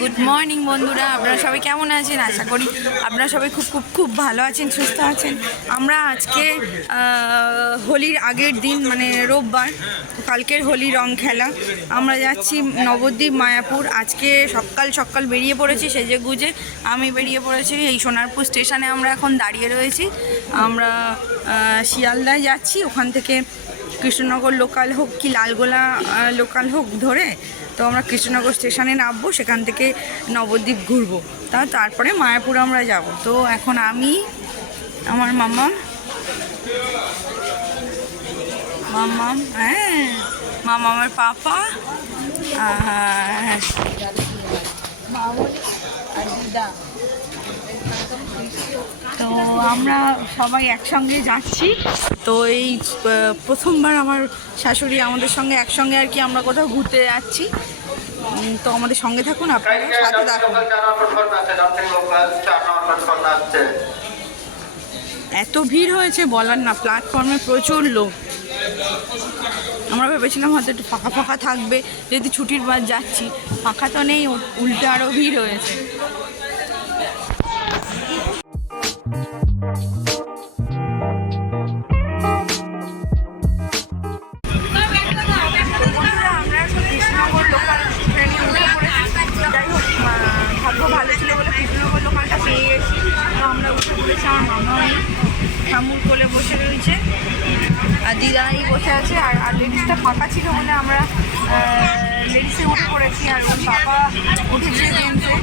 Good morning বন্ধুরা, আপনারা সবাই কেমন আছেন? আশা করি আপনারা সবাই খুব খুব খুব ভালো আছেন, সুস্থ আছেন। আমরা আজকে হোলির আগের দিন মানে রোববার, কালকের হোলি রং খেলা। আমরা যাচ্ছি নবদ্বীপ মায়াপুর। আজকে সকাল সকাল বেরিয়ে পড়েছি সেজে গুজে। আমি বেরিয়ে পড়েছি এই সোনারপুর স্টেশনে। আমরা এখন দাঁড়িয়ে রয়েছি। আমরা শিয়ালদায় যাচ্ছি, ওখান থেকে কৃষ্ণনগর লোকাল হোক কি লালগোলা লোকাল হোক ধরে তো আমরা কৃষ্ণনগর স্টেশনে নামবো, সেখান থেকে নবদ্বীপ ঘুরবো, তারপরে মায়াপুর আমরা যাব। তো এখন আমি, আমার মাম্মা, হ্যাঁ মামা, আমার পাপা আর দিদা, তো আমরা সবাই একসঙ্গে যাচ্ছি। তো এই প্রথমবার আমার শাশুড়ি আমাদের সঙ্গে একসঙ্গে আর কি আমরা কোথাও ঘুরতে যাচ্ছি। তো আমাদের সঙ্গে থাকুন, আপনারা সাথে থাকুন। এত ভিড় হয়েছে বলার না, প্ল্যাটফর্মে প্রচুর লোক। আমরা ভেবেছিলাম হয়তো একটু ফাঁকা ফাঁকা থাকবে, যেহেতু ছুটির বার যাচ্ছি। ফাঁকা তো নেই, উল্টে আরও ভিড় হয়েছে। ভালো ছিল বলে কৃষ্ণনগর লোকালটা পেয়ে গেছি। তো আমরা উঠে পড়েছি। আমার মামা ঠামুর কোলে বসে রয়েছে, আর দিদাই বসে আছে। আর লেডিসটা ফাঁকা ছিল বলে আমরা লেডিসে উঠে পড়েছি। আর ওর বাবা উঠেছে জেন্টসে,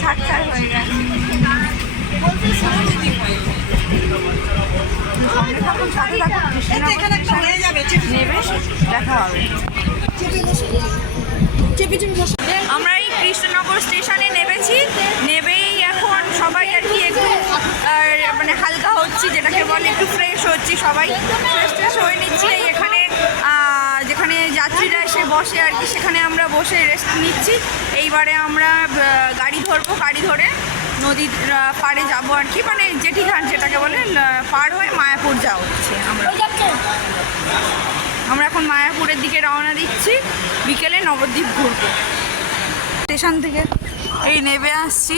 ছাড় হয়ে গেছে। নেবে, দেখা হবে। আমরা এই কৃষ্ণনগর স্টেশনে নেমেছি। নেবেই এখন সবাই আর কি একটু মানে হালকা হচ্ছি, যেটাকে বলে একটু ফ্রেশ হচ্ছি। সবাই ফ্রেশ হয়ে নিচ্ছি। এখানে যেখানে যাত্রীরা এসে বসে আর কি, সেখানে আমরা বসে রেস্ট নিচ্ছি। এইবারে আমরা গাড়ি ধরবো, গাড়ি ধরে নদীর পাড়ে যাবো আর কি, মানে জেঠিঘাট যেটাকে বলে, পার হয়ে মায়াপুর যাওয়া হচ্ছে। আমরা এখন মায়াপুরের দিকে রওনা দিচ্ছি। বিকেলে নবদ্বীপ ঘুরবো। স্টেশন থেকে এই নেবে আসছি।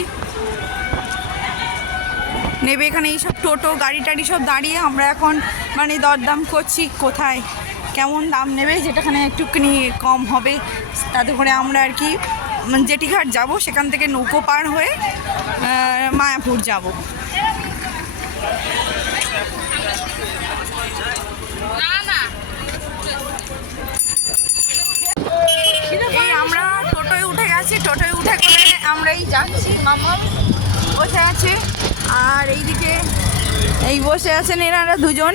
নেবে এখানে এইসব টোটো গাড়ি টাড়ি সব দাঁড়িয়ে আমরা এখন মানে দরদাম করছি কোথায় কেমন দাম নেবে, যেটাখানে একটুখানি কম হবে তাতে করে আমরা আর কি জেঠিঘাট যাব। সেখান থেকে নৌকো পার হয়ে মায়াপুর যাব। এই আমরা টোটোয় উঠে গেছি। টোটোয় উঠে করে আমরাই যাচ্ছি। মামা বসে আছে, আর এইদিকে এই বসে আছেন এনারা দুজন।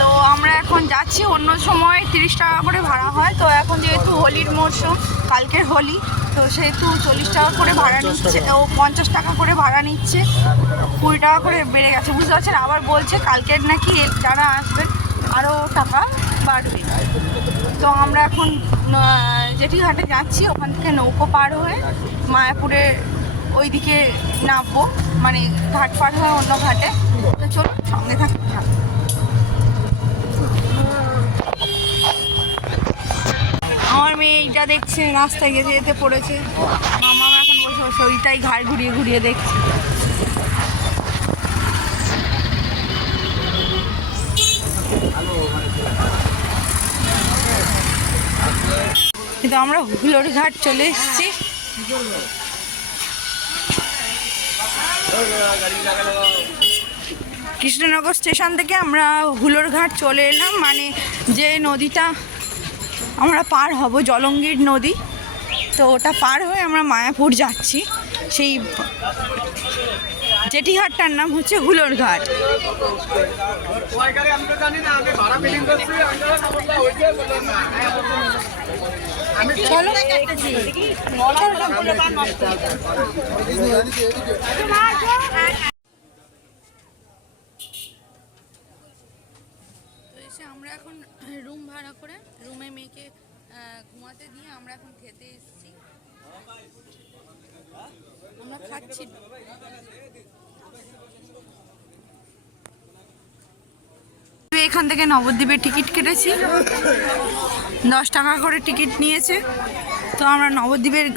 তো আমরা এখন যাচ্ছি। অন্য সময় 30 টাকা করে ভাড়া হয়, তো এখন যেহেতু হোলির মরশুম, কালকের হোলি, তো সেহেতু 40 টাকা করে ভাড়া নিচ্ছে। ও 50 টাকা করে ভাড়া নিচ্ছে, 20 টাকা করে বেড়ে গেছে, বুঝতে পারছেন। আবার বলছে কালকের নাকি যারা আসবেন আরও টাকা বাড়বে। তো আমরা এখন জেঠিঘাটে যাচ্ছি, ওখান থেকে নৌকো পার হয়ে মায়াপুরে ওইদিকে নামবো, মানে ঘাট পার হয়ে অন্য ঘাটে। তো চলুন সঙ্গে থাকতে থাকবো। আমার মেয়ে এইটা দেখছে, রাস্তায় যেতে যেতে পড়েছে। মামা এখন বসে বসে ওইটাই ঘাড় ঘুরিয়ে ঘুরিয়ে দেখছে। কিন্তু আমরা হুলোর ঘাট চলে এসেছি। কৃষ্ণনগর স্টেশন থেকে আমরা হুলোর ঘাট চলে এলাম, মানে যে নদীটা আমরা পার হব, জলঙ্গির নদী। তো ওটা পার হয়ে আমরা মায়াপুর যাচ্ছি। সেই জেঠিঘাটটার নাম হচ্ছে হুলোর ঘাট। আমরা এখন রুম ভাড়া করে রুমে মেয়েকে ঘুমাতে দিয়ে আমরা এখন খেতে এসেছি। আমরা খাচ্ছি। এখান থেকে নবদ্বীপের টিকিট কেটেছি, 10 টাকা করে টিকিট নিয়েছে। তো আমরা নবদ্বীপের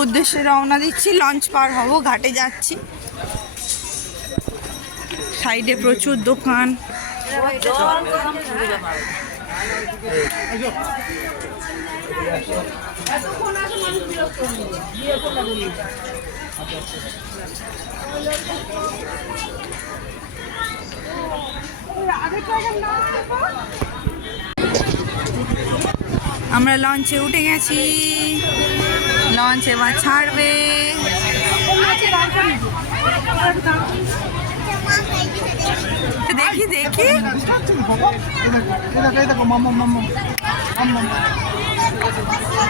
উদ্দেশ্যে রওনা দিচ্ছি, লঞ্চ পার হব, ঘাটে যাচ্ছি। সাইডে প্রচুর দোকান। আমরা লঞ্চে উঠে গেছি, লঞ্চ এবার ছাড়বে। দেখি দেখি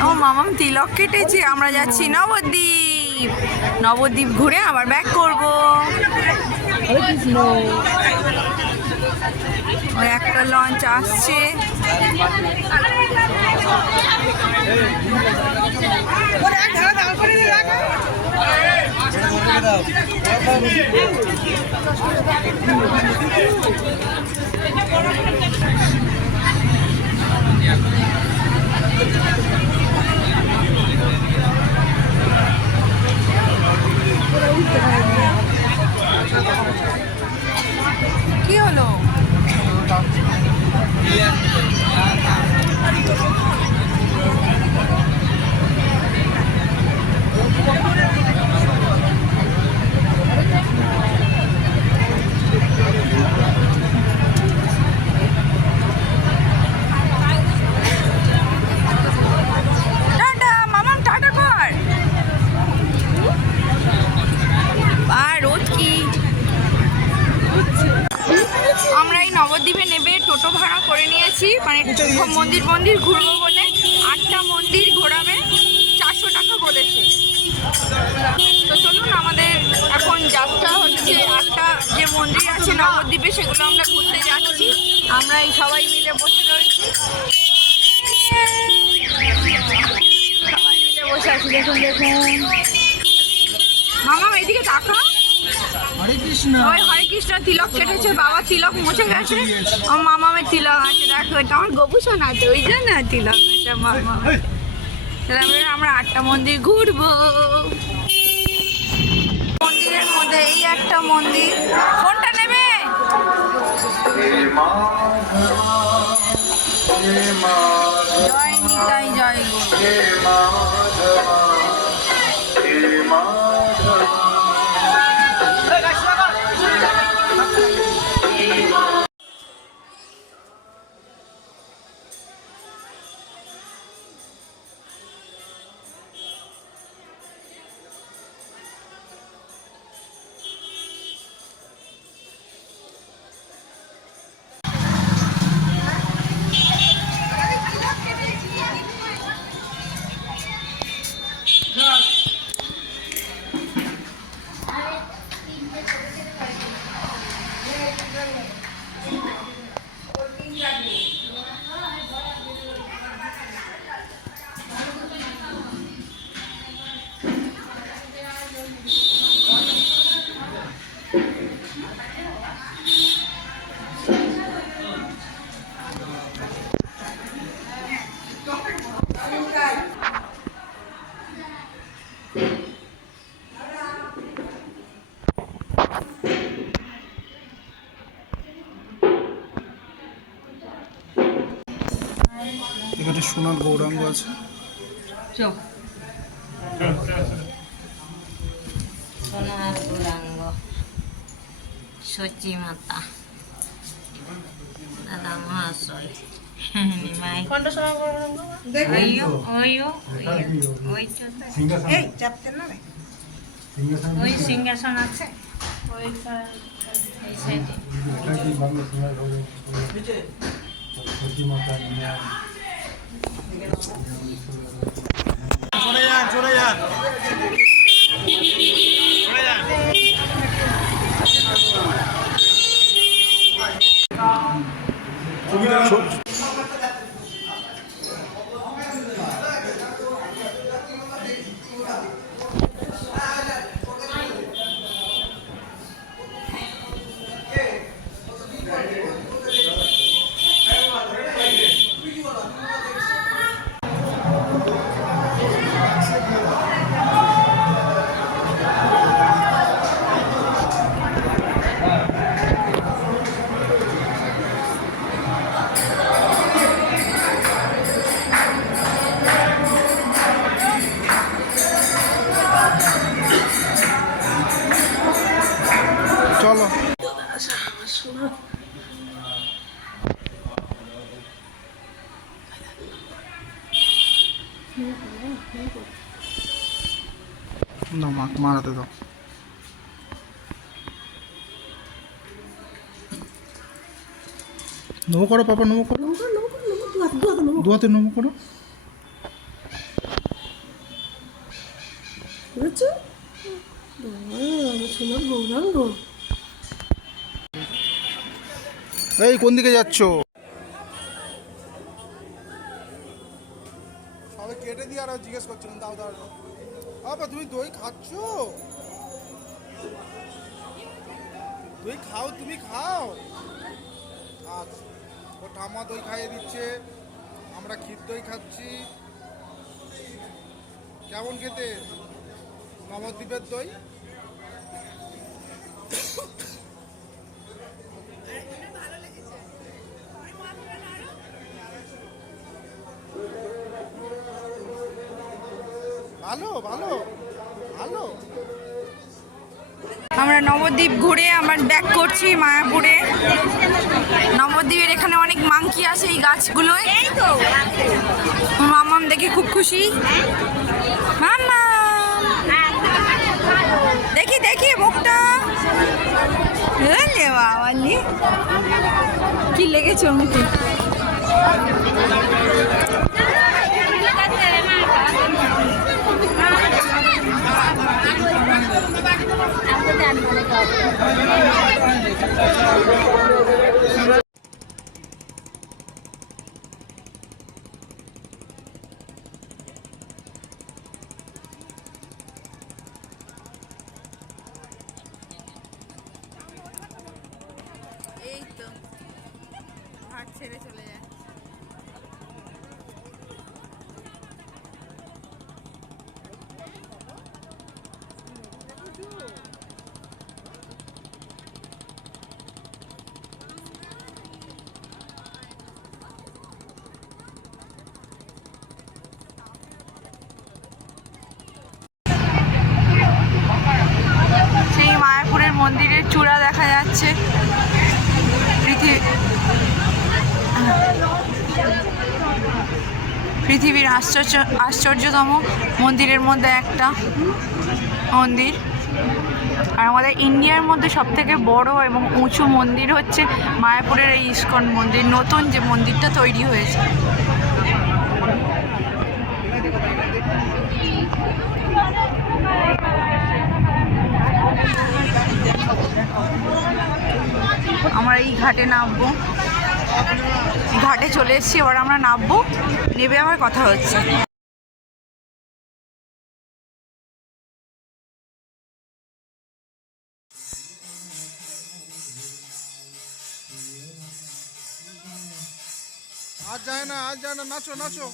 ও মামাম তিলক কেটেছে। আমরা যাচ্ছি নবদ্বীপ, নবদ্বীপ ঘুরে আবার ব্যাক করব। ওই একটা লঞ্চ আসছে। কি হলো? নবদ্বীপে নেবে টোটো ভাড়া করে নিয়েছি, মানে মন্দির মন্দির ঘুরবো বলে। 8টা মন্দির ঘোরাবে, 400 টাকা বলেছে। তো চলুন, আমাদের এখন যাত্রা হচ্ছে 8টা যে মন্দির আছে নবদ্বীপে, সেগুলো আমরা ঘুরতে যাচ্ছি। আমরা এই সবাই মিলে বসে রয়েছি, সবাই মিলে বসে আছি। দেখুন দেখুন মামা, এইদিকে তাকা। হরে কৃষ্ণ। ওই হরে কৃষ্ণ তিলক কেটেছে, বাবা তিলক মুছে গেছে। আমার মামামের তিলক আছে, দেখো এটা আমার গোপুষণ আছে, ওই জন্য তিলক আছে মামা। আমরা 8টা মন্দির ঘুরবো। মন্দিরের মধ্যে এই একটা মন্দির। কোনটা নেবে? জয় নিতাই জয় এখানে সোনার গৌরাঙ্গ আছে। সোনার গৌরাঙ্গ, সচি মাতা, দাদা মহাশয়, নিমাই। কোনটা সোনার গৌরাঙ্গ? ওই সিংহাসন আছে, ওই সাইডে। চলে যা না মারাতে দাও। নমো করো পাপা, নমো করো, দুয়াতে নমো করো। এই কোন দিকে যাচ্ছ? সবাই কেটে দিয়ে আর জিজ্ঞেস করছিলাম দাও দাও। বাবা তুমি দই খাচ্ছ? দই খাও, তুমি খাও। আচ্ছা, ও ঠাম্মা দই খাইয়ে দিচ্ছে, আমরা ক্ষীর দই খাচ্ছি। কেমন খেতে নবদ্বীপের দই? ভালো ভালো ভালো। আমরা নবদ্বীপ ঘুরে আবার ব্যাক করছি মায়াপুরে। নবদ্বীপের এখানে অনেক মাংকি আছে এই গাছগুলোয়। মামাম দেখে খুব খুশি। মামা দেখি দেখি মুখটা বাবালি কি লেগেছে ওর মুখে। এই তো ঘাট ছেড়ে চলে যায়। সেই মায়াপুরের মন্দিরের চূড়া দেখা যাচ্ছে। পৃথিবীর আশ্চর্যতম মন্দিরের মধ্যে একটা মন্দির। আর আমাদের ইন্ডিয়ার মধ্যে সবথেকে বড় এবং উঁচু মন্দির হচ্ছে মায়াপুরের এই ইস্কন মন্দির, নতুন যে মন্দিরটা তৈরি হয়েছে। আমরা এই ঘাটে নামবো, ঘাটে চলে এসেছি, এবার আমরা নামবো, নেবে আমার কথা হচ্ছে। আজ যায় না, আজ যায় না, নাচো নাচো।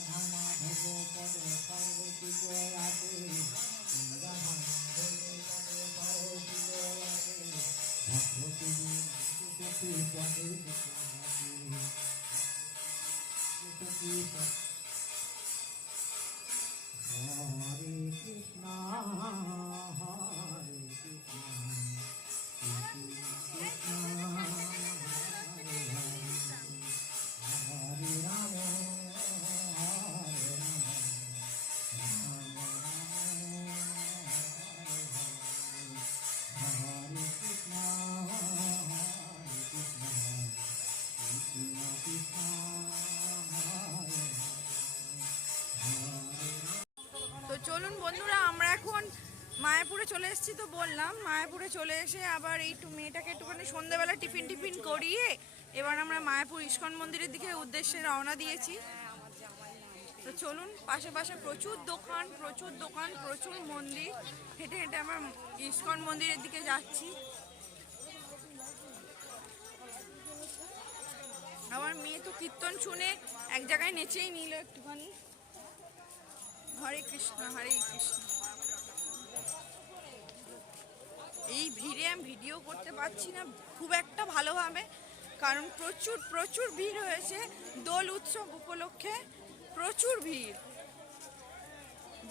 তো চলুন বন্ধুরা, আমরা এখন মায়াপুরে চলে এসেছি। তো বললাম মায়াপুরে চলে এসে আবার এই মেয়েটাকে একটুখানি সন্ধ্যেবেলা টিফিন করিয়ে এবার আমরা মায়াপুর ইস্কন মন্দিরের দিকে উদ্দেশ্যে রওনা দিয়েছি। তো চলুন, পাশে পাশে প্রচুর দোকান প্রচুর মন্দির। হেঁটে হেঁটে আমরা ইস্কন মন্দিরের দিকে যাচ্ছি। আমার মেয়ে তো কীর্তন শুনে এক জায়গায় নেচেই নিল একটুখানি। হরে কৃষ্ণ হরে কৃষ্ণ। এই ভিড়ে আমি ভিডিও করতে পারছি না খুব একটা ভালোভাবে, কারণ প্রচুর ভিড় হয়েছে দোল উৎসব উপলক্ষে। প্রচুর ভিড়,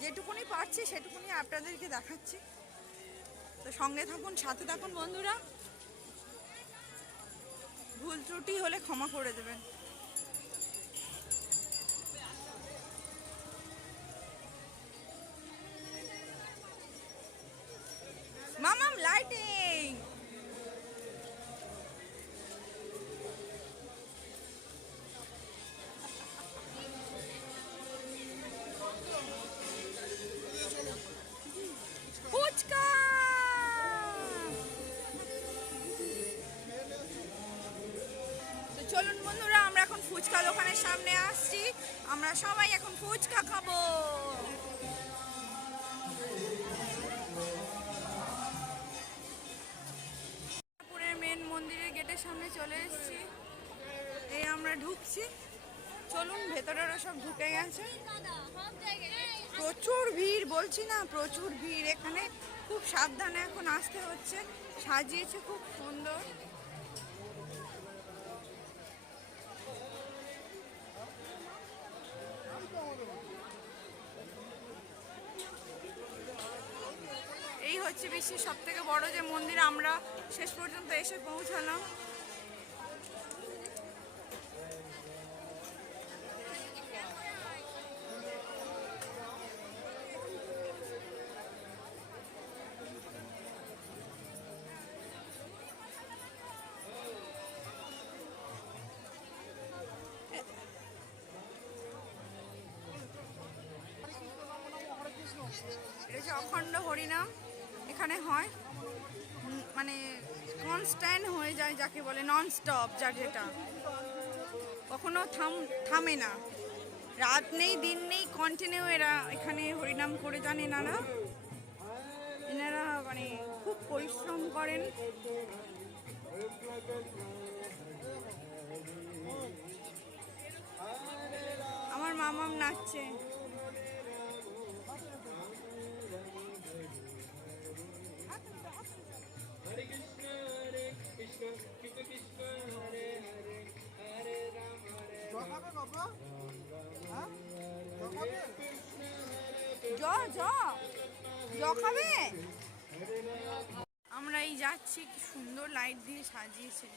যেটুকুনি পারছি সেটুকুনি আপনাদেরকে দেখাচ্ছি। তো সঙ্গে থাকুন, সাথে থাকুন বন্ধুরা। ভুল ত্রুটি হলে ক্ষমা করে দেবেন। আমরা সবাই এখন ফুচকা খাবো। পুরের মেন মন্দিরের গেটের সামনে চলে এসেছি। এই আমরা ঢুকছি, চলুন ভেতরে ওরা সব ঢুকে গেছে। প্রচুর ভিড়, বলছি না প্রচুর ভিড় এখানে, খুব সাবধানে এখন আসতে হচ্ছে। সাজিয়েছে খুব সুন্দর। এই হচ্ছে বিশ্বের সব থেকে বড় যে মন্দির, আমরা শেষ পর্যন্ত এসে পৌঁছালাম। এটা হচ্ছে অখণ্ড হরিনাম, এখানে হয় মানে কনস্ট্যান্ট হয়ে যায়, যাকে বলে নন স্টপ, যার যেটা কখনো থামে না, রাত নেই দিন নেই, কন্টিনিউ এরা এখানে হরিনাম করে যান। এনারা মানে খুব পরিশ্রম করেন। আমার মামাম নাচছে। খাবে। আমরা এই যাচ্ছি, কি সুন্দর লাইট দিয়ে সাজিয়েছে।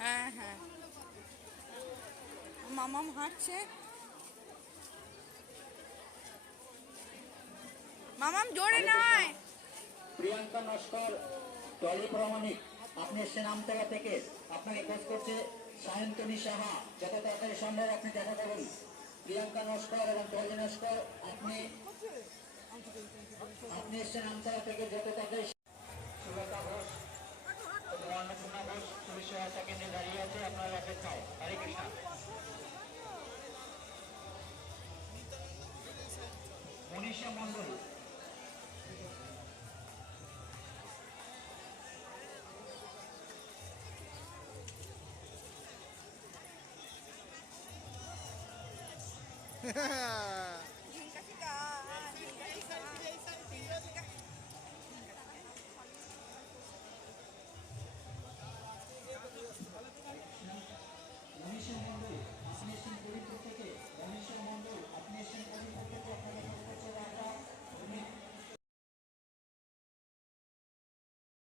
হ্যাঁ হ্যাঁ, মামাম হাঁটছে। মামাম জোরে নয়। প্রিয়াঙ্কা নস্কর, টলি প্রমাণিক, আপনি এসছেন আমতলা থেকে, আপনাকে খোঁজ করছে সায়ন্তনী সাহা, যত তাড়াতাড়ি সম্ভব আপনি দেখা করুন। প্রিয়াঙ্কা নস্কর এবং টলি নস্কর, আপনি এসছেন আমতলা থেকে, যত তাড়াতাড়ি। সুলতা ঘোষ, অন্নপূর্ণা ঘোষ পুলিশ সহায়তা কেন্দ্রে দাঁড়িয়ে আছে আপনার অপেক্ষায়। হরে কৃষ্ণ। মনীষা মন্ডল,